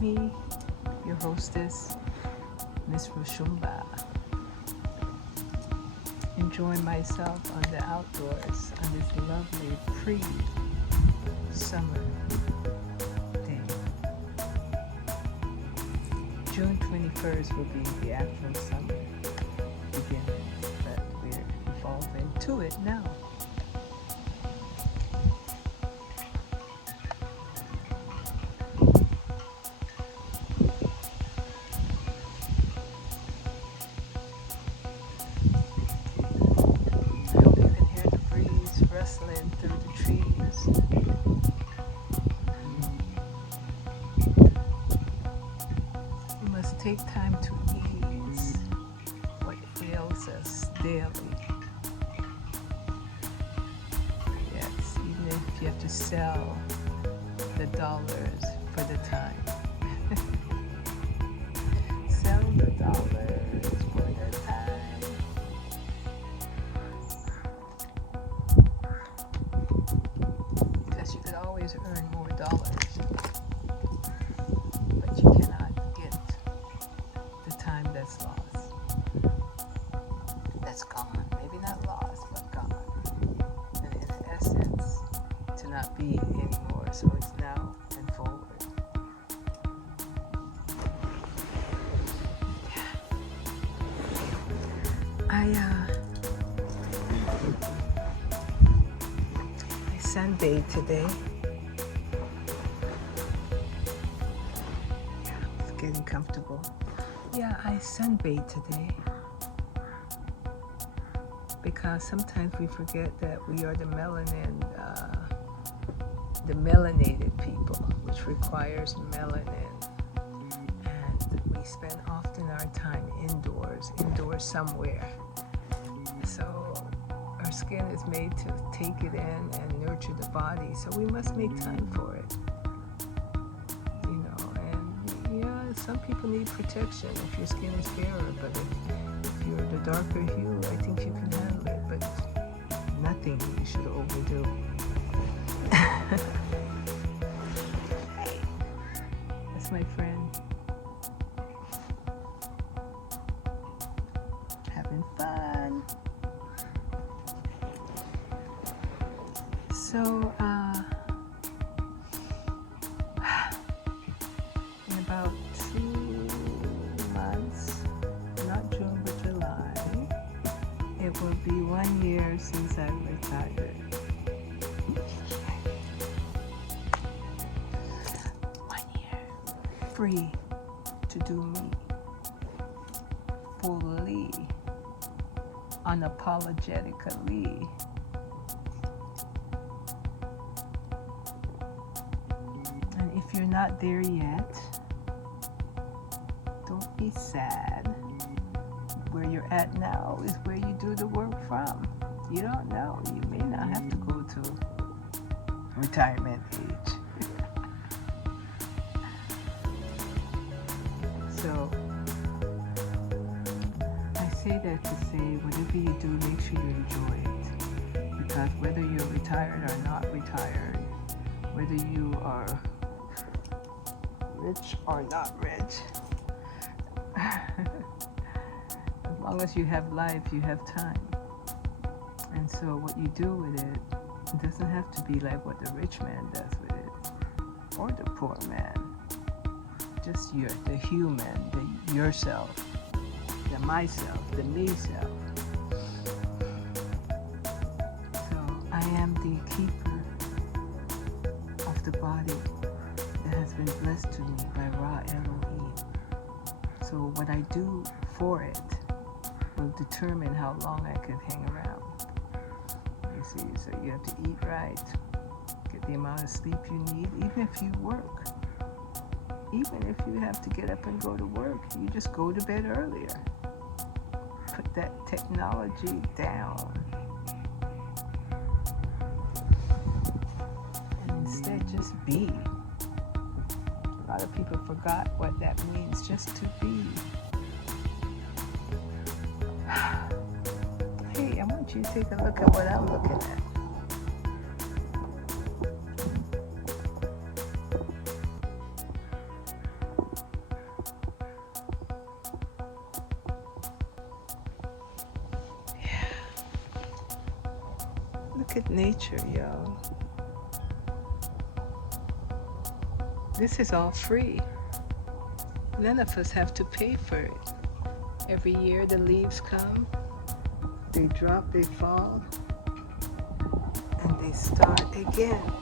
me, your hostess, Miss Roshumba, enjoying myself on the outdoors on this lovely pre-summer day. June 21st will be the actual summer beginning, but we're evolving to it now. Rustling through the trees. We must take time to ease what ails us daily. Yes, even if you have to sell the dollars for the time. Sell the dollars for the time. You could always earn more dollars, but you cannot get the time that's lost. That's gone. Maybe not lost, but gone. And in essence, to not be anymore. So it's now and forward. I sunbathe today. Yeah, it's getting comfortable. Yeah, I sunbathe today because sometimes we forget that we are the melanated people, which requires melanin, and we spend often our time indoors somewhere. So our skin is made to take it in and nurture the body, so we must make time for it. You know, and yeah, some people need protection if your skin is fairer, but if you're the darker hue, I think you can handle it, but nothing you should overdo. Hey, that's my friend. Having fun. So, in about 2 months, not June but July, it will be 1 year since I retired. 1 year. Free to do me. Fully. Unapologetically. If you're not there yet, don't be sad. Where you're at now is where you do the work from. You don't know. You may not have to go to retirement age. So, I say that to say, whatever you do, make sure you enjoy it. Because whether you're retired or not retired, whether you are rich or not rich, as long as you have life, you have time. And so what you do with it doesn't have to be like what the rich man does with it, or the poor man. Just the human, the yourself, the myself, the me-self. So I am the keeper of the body that has been blessed to me by Ra Elohim. So what I do for it will determine how long I can hang around. You see, so you have to eat right, get the amount of sleep you need, even if you work. Even if you have to get up and go to work, you just go to bed earlier. Put that technology down. And instead just be. A lot of people forgot what that means, just to be. Hey, I want you to take a look at what I'm looking at. Look at nature, y'all. This is all free. None of us have to pay for it. Every year the leaves come, they drop, they fall, and they start again.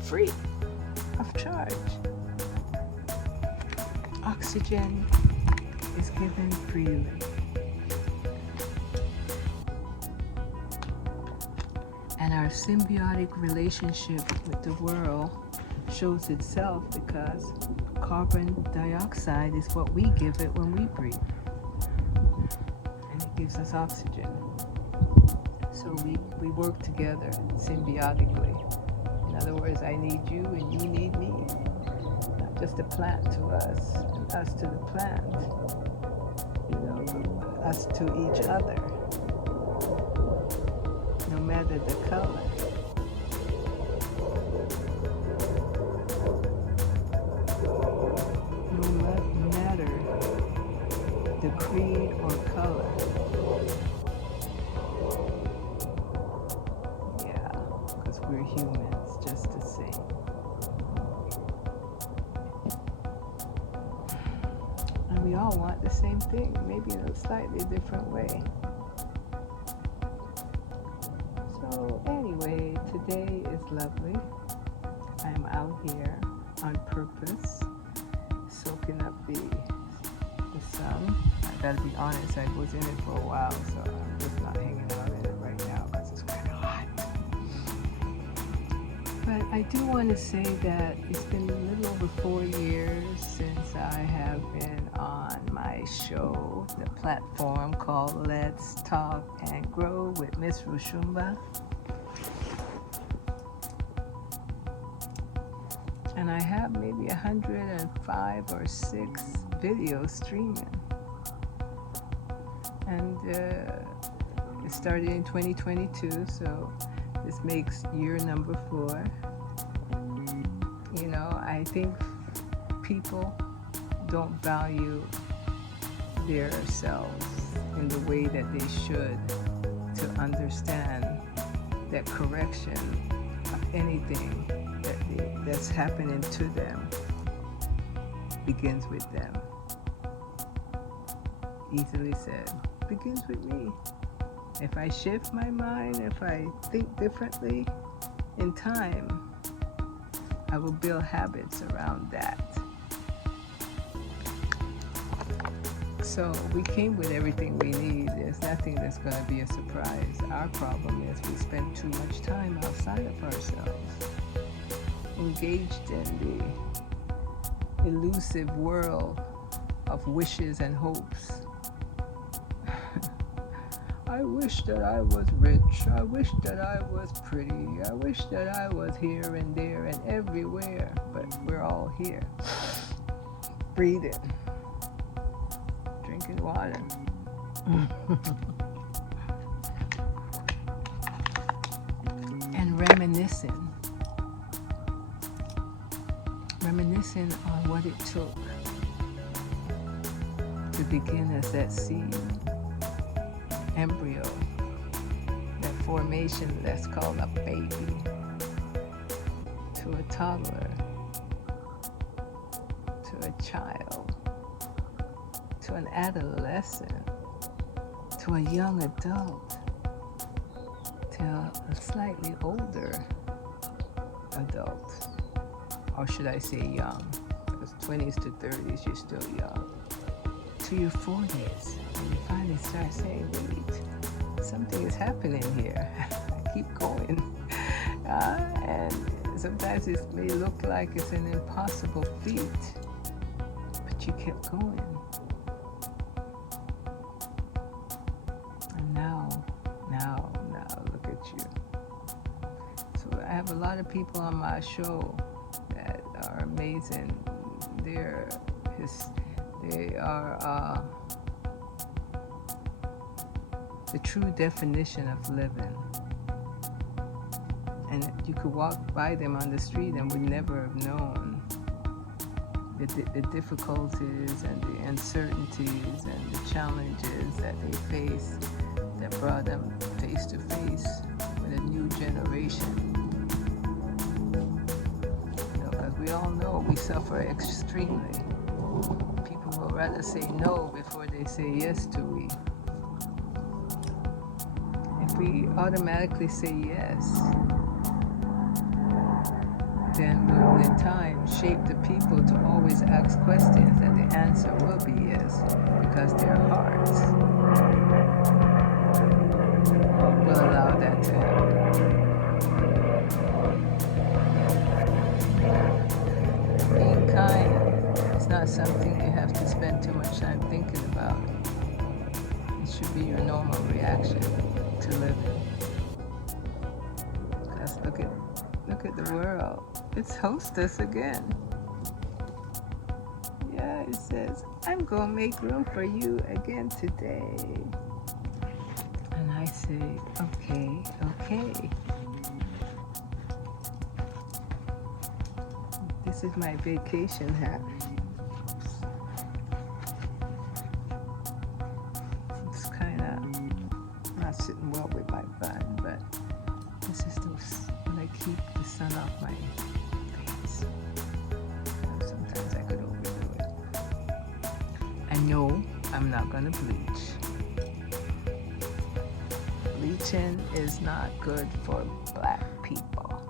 Free of charge. Oxygen is given freely. And our symbiotic relationship with the world shows itself because carbon dioxide is what we give it when we breathe. And it gives us oxygen. So we work together symbiotically. In other words, I need you and you need me. Not just the plant to us and us to the plant. But us to each other. No matter the color. No matter the creed or color. Yeah, because we're humans just the same. And we all want the same thing, maybe in a slightly different way. So anyway, today is lovely. I'm out here on purpose, soaking up the sun. I gotta be honest, I was in it for a while, so I'm just not hanging out in it right now because it's kind of hot. But I do want to say that it's been a little over 4 years since I have been on my show, the platform called Let's Talk and Grow with Miss Roshumba. And I have maybe 105 or 6 videos streaming. And it started in 2022, so this makes year number 4. I think people don't value their selves in the way that they should to understand that correction of anything that's happening to them begins with them. Easily said, begins with me. If I shift my mind, if I think differently in time, I will build habits around that. So we came with everything we need. There's nothing that's going to be a surprise. Our problem is we spend too much time outside of ourselves, engaged in the elusive world of wishes and hopes. I wish that I was rich. I wish that I was pretty. I wish that I was here and there and everywhere. But we're all here. Breathing. Drinking water. And reminiscing. Reminiscing on what it took to begin as that seed. Embryo, that formation that's called a baby, to a toddler, to a child, to an adolescent, to a young adult, to a slightly older adult, or should I say young, because 20s to 30s you're still young, to your 40s. And you finally start saying, wait, something is happening here. I keep going. And sometimes it may look like it's an impossible feat, but you kept going. And now, look at you. So I have a lot of people on my show that are amazing. They are the true definition of living. And you could walk by them on the street and would never have known the difficulties and the uncertainties and the challenges that they face that brought them face face to face with a new generation. Because we all know we suffer extremely. People will rather say no before they say yes to we. If we automatically say yes, then we will in time shape the people to always ask questions, and the answer will be yes, because their hearts will allow that to happen. Being kind is not something you have to spend too much time thinking about. It should be your normal reaction to living. Because look at the world. It's hostess again. Yeah, it says, I'm gonna make room for you again today. And I say, okay. This is my vacation hat. It's kind of not sitting well with my bun, but this is when I keep the sun off my face. Sometimes I could overdo it. And no, I'm not gonna bleach. Bleaching is not good for black people.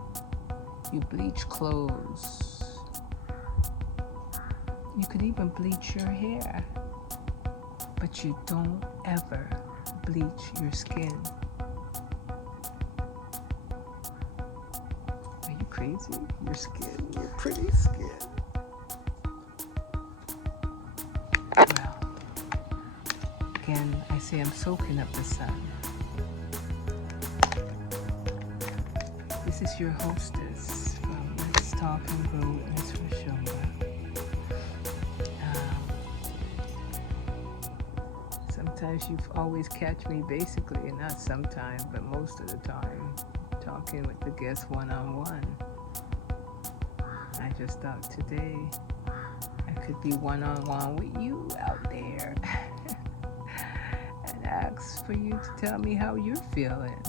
You bleach clothes. You could even bleach your hair, but you don't ever bleach your skin. Are you crazy? Your skin, your pretty skin. Well, again, I say I'm soaking up the sun. This is your hostess from Let's Talk and Grow with Miss Roshumba. Sometimes you always catch me basically, not sometimes, but most of the time, talking with the guests one-on-one. I just thought today I could be one-on-one with you out there and ask for you to tell me how you're feeling.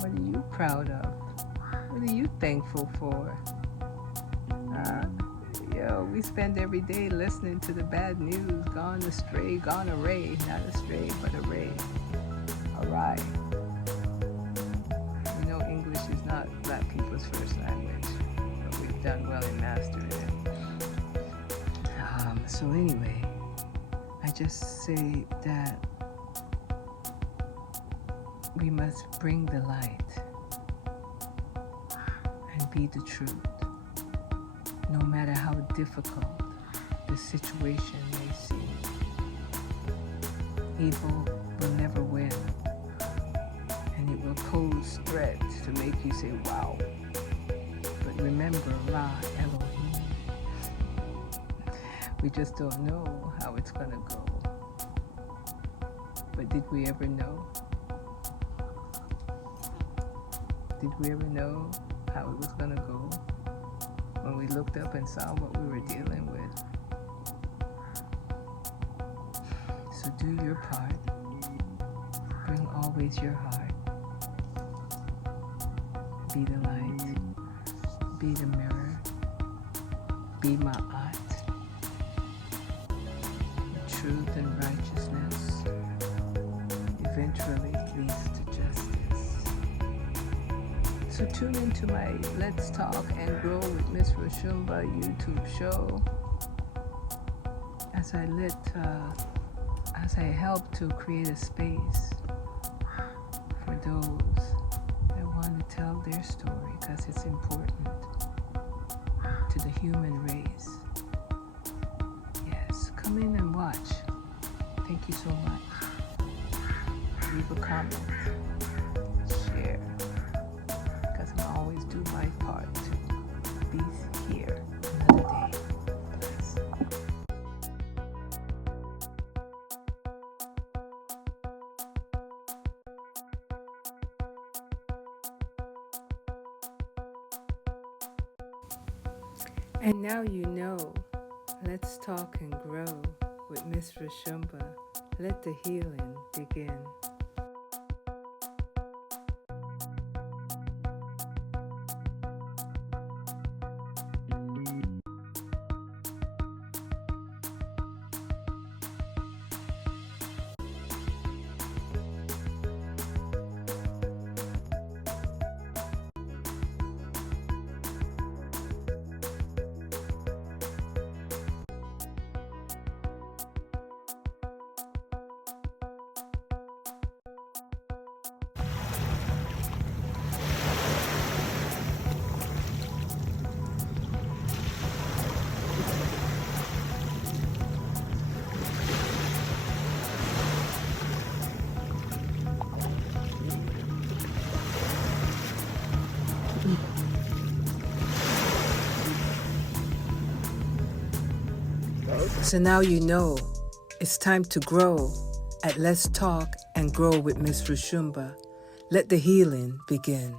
What are you proud of? What are you thankful for? We spend every day listening to the bad news, gone astray, gone array, not astray, but array. Awry. You know, English is not black people's first language, but we've done well in mastering it. So anyway, I just say that we must bring the light and be the truth. No matter how difficult the situation may seem, evil will never win, and it will pose threats to make you say, wow. But remember, Ra Elohim. We just don't know how it's going to go. But did we ever know? Did we ever know how it was going to go? When we looked up and saw what we were dealing with. So do your part. Bring always your heart. Be the light. Be the mirror. Be ma'at. Truth and righteousness eventually leads to justice. So tune into my Let's Talk and Grow with Miss Roshumba YouTube show as I help to create a space for those that want to tell their story, because it's important to the human race. Yes, come in and watch. Thank you so much. Leave a comment. Share. I always do my part to be here another day. Bless. And now you know, let's talk and grow with Miss Roshumba. Let the healing begin. So now you know it's time to grow at Let's Talk and Grow with Miss Roshumba. Let the healing begin.